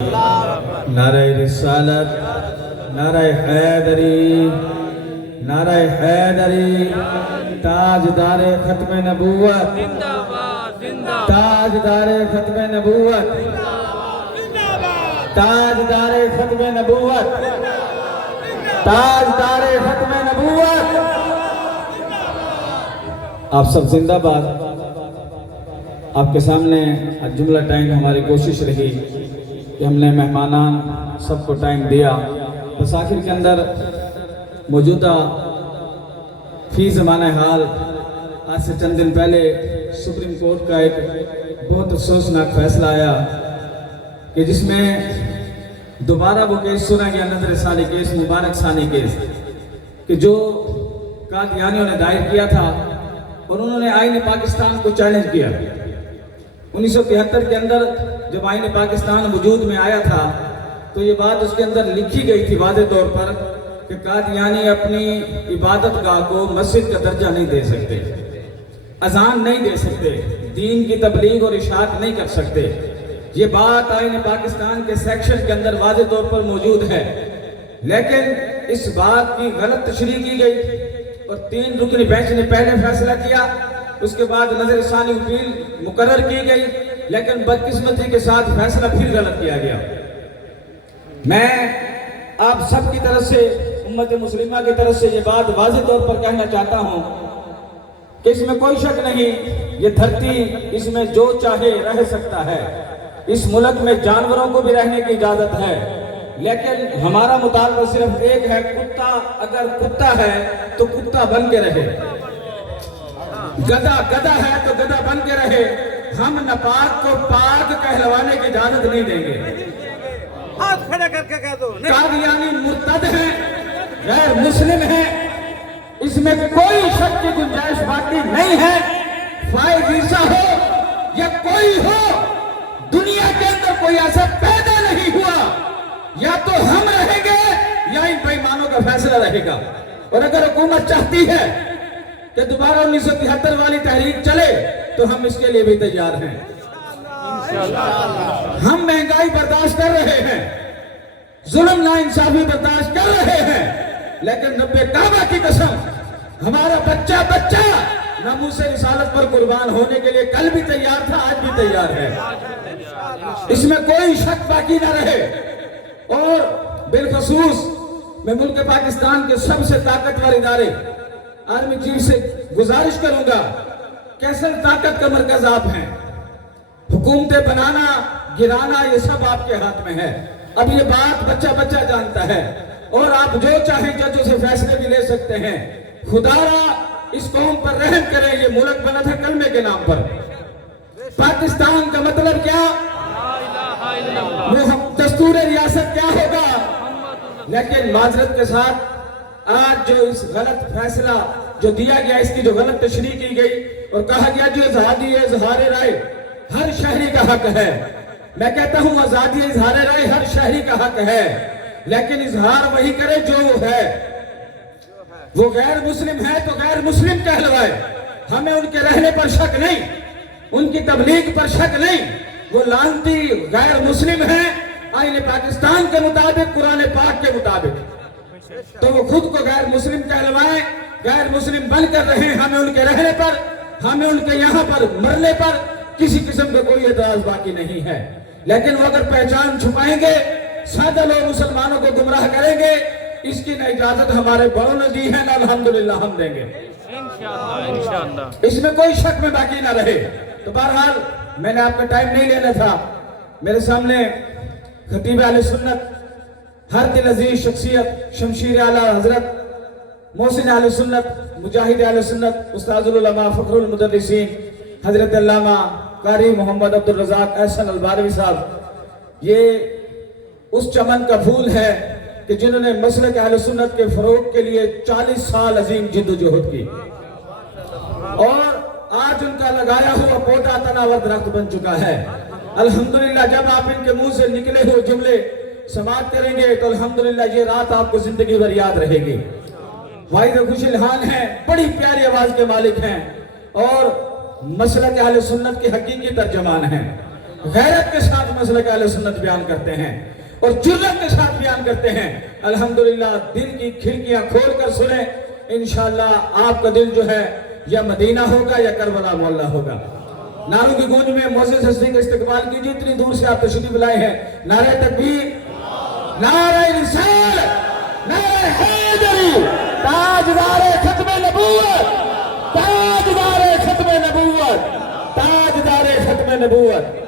نعرہ رسالت، نعرہ حیدری، نعرہ حیدری، تاجدار ختم نبوت، تاجدار ختم نبوت، تاجدار ختم نبوت، تاجدار ختم نبوت۔ آپ سب زندہ باد۔ آپ کے سامنے جملہ ٹائم ہماری کوشش رہی کہ ہم نے مہمانان سب کو ٹائم دیا، بس آخر کے اندر موجودہ فی زمانہ حال آج سے چند دن پہلے سپریم کورٹ کا ایک بہت افسوسناک فیصلہ آیا کہ جس میں دوبارہ وہ کیس سنا گیا، نظر ثانی کیس، مبارک ثانی کیس، کہ جو قادیانیوں نے دائر کیا تھا اور انہوں نے آئین پاکستان کو چیلنج کیا۔ 1973 کے اندر جب آئین پاکستان وجود میں آیا تھا تو یہ بات اس کے اندر لکھی گئی تھی واضح طور پر کہ قادیانی اپنی عبادت گاہ کو مسجد کا درجہ نہیں دے سکتے، اذان نہیں دے سکتے، دین کی تبلیغ اور اشاعت نہیں کر سکتے۔ یہ بات آئین پاکستان کے سیکشن کے اندر واضح طور پر موجود ہے، لیکن اس بات کی غلط تشریح کی گئی اور 3 رکنی بینچ نے پہلے فیصلہ کیا، اس کے بعد نظر ثانی اپیل مقرر کی گئی، لیکن بدقسمتی کے ساتھ فیصلہ پھر غلط کیا گیا۔ میں آپ سب کی طرف سے، امت مسلمہ کی طرف سے یہ بات واضح طور پر کہنا چاہتا ہوں کہ اس میں کوئی شک نہیں، یہ دھرتی اس میں جو چاہے رہ سکتا ہے، اس ملک میں جانوروں کو بھی رہنے کی اجازت ہے، لیکن ہمارا مطالبہ صرف ایک ہے، کتا اگر کتا ہے تو کتا بن کے رہے، گدھا گدھا ہے تو گدھا بن کے رہے۔ ہم ناپاک کو پاک کہلوانے کی اجازت نہیں دیں گے۔ ہاتھ کھڑے کر کے کہہ دو، قادیانی مرتد ہیں، غیر مسلم ہیں، اس میں کوئی شک کی گنجائش باقی نہیں ہے۔ فائز عیسیٰ ہو یا کوئی ہو، دنیا کے اندر کوئی ایسا پیدا نہیں ہوا، یا تو ہم رہیں گے یا ان بے ایمانوں کا فیصلہ رہے گا۔ اور اگر حکومت چاہتی ہے کہ دوبارہ 1973 والی تحریک چلے تو ہم اس کے لیے بھی تیار ہیں۔ ہم مہنگائی برداشت کر رہے ہیں، ظلم ناانصافی برداشت کر رہے ہیں، لیکن رب کعبہ کی قسم ہمارا بچہ ناموس رسالت پر قربان ہونے کے لیے کل بھی تیار تھا، آج بھی تیار ہے۔ اس میں کوئی شک باقی نہ رہے۔ اور بالخصوص میں ملک پاکستان کے سب سے طاقتور ادارے آرمی چیف سے گزارش کروں گا کہ اصل طاقت کا مرکز آپ ہیں، حکومتیں بنانا گرانا یہ سب آپ کے ہاتھ میں ہے۔ اب یہ بات بچہ جانتا ہے اور آپ جو چاہیں ججوں سے فیصلے بھی لے سکتے ہیں۔ خدا را اس قوم پر رحم کرے، یہ ملک بنا تھا کلمے کے نام پر۔ پاکستان کا مطلب کیا، دستور ریاست کیا ہوگا، لیکن معذرت کے ساتھ آج جو اس غلط فیصلہ جو دیا گیا، اس کی جو غلط تشریح کی گئی اور کہا گیا جو آزادی اظہار رائے ہر شہری کا حق ہے، میں کہتا ہوں آزادی اظہار رائے ہر شہری کا حق ہے، لیکن اظہار وہی کرے جو وہ ہے۔ وہ غیر مسلم ہے تو غیر مسلم کہلوائے، ہمیں ان کے رہنے پر شک نہیں، ان کی تبلیغ پر شک نہیں۔ وہ لعنتی غیر مسلم ہیں آئین پاکستان کے مطابق، قرآن پاک کے مطابق، تو وہ خود کو غیر مسلم کہلوائیں، غیر مسلم بن کر رہیں۔ ہمیں ان کے رہنے پر، ہمیں ان کے یہاں پر مرنے پر کسی قسم کا کوئی اعتراض باقی نہیں ہے، لیکن وہ اگر پہچان چھپائیں گے، سادہ لوگ مسلمانوں کو گمراہ کریں گے، اس کی نہ اجازت ہمارے بڑوں نے دی ہے، نہ الحمدللہ ہم دیں گے۔ انشاءاللہ اس میں کوئی شک میں باقی نہ رہے۔ تو بہرحال میں نے آپ کا ٹائم نہیں لینا تھا، میرے سامنے خطیب اہل سنت، ہر دل عزیز شخصیت، شمشیر اعلیٰ حضرت محسن اہل سنت، مجاہد اہل سنت، استاذ العلماء، فخر المدرسین حضرت علامہ قاری محمد عبدالرزاق احسن الباروی صاحب، یہ اس چمن کا پھول ہے کہ جنہوں نے مسلک اہل سنت کے فروغ کے لیے 40 سال عظیم جد و جہد کی، اور آج ان کا لگایا ہوا پودا تناور درخت بن چکا ہے۔ الحمدللہ جب آپ ان کے منہ سے نکلے ہوئے جملے سماعت کریں گے تو الحمدللہ یہ رات آپ کو زندگی بھر یاد رہے گی۔ واحد خوش الحان ہیں، بڑی پیاری آواز کے مالک ہیں اور مسلک اہل سنت کے حقیقی ترجمان ہیں۔ غیرت کے ساتھ مسلک اہل سنت بیان کرتے ہیں اور جرأت کے ساتھ بیان کرتے ہیں. الحمدللہ دل کی کھڑکیاں کھول کر سنیں. انشاءاللہ آپ کا دل جو ہے یا مدینہ ہوگا یا کربلا معلیٰ ہوگا. نعروں کی گونج میں معزز حضرت کا استقبال کیجیے. اتنی دور سے آپ تشریف لائے ہیں. نعرہ تکبیر، نعرہ رسالت، نعرہ حیدری، تاجدار ختم نبوت، تاجدار ختم نبوت، تاجدار ختم نبوت.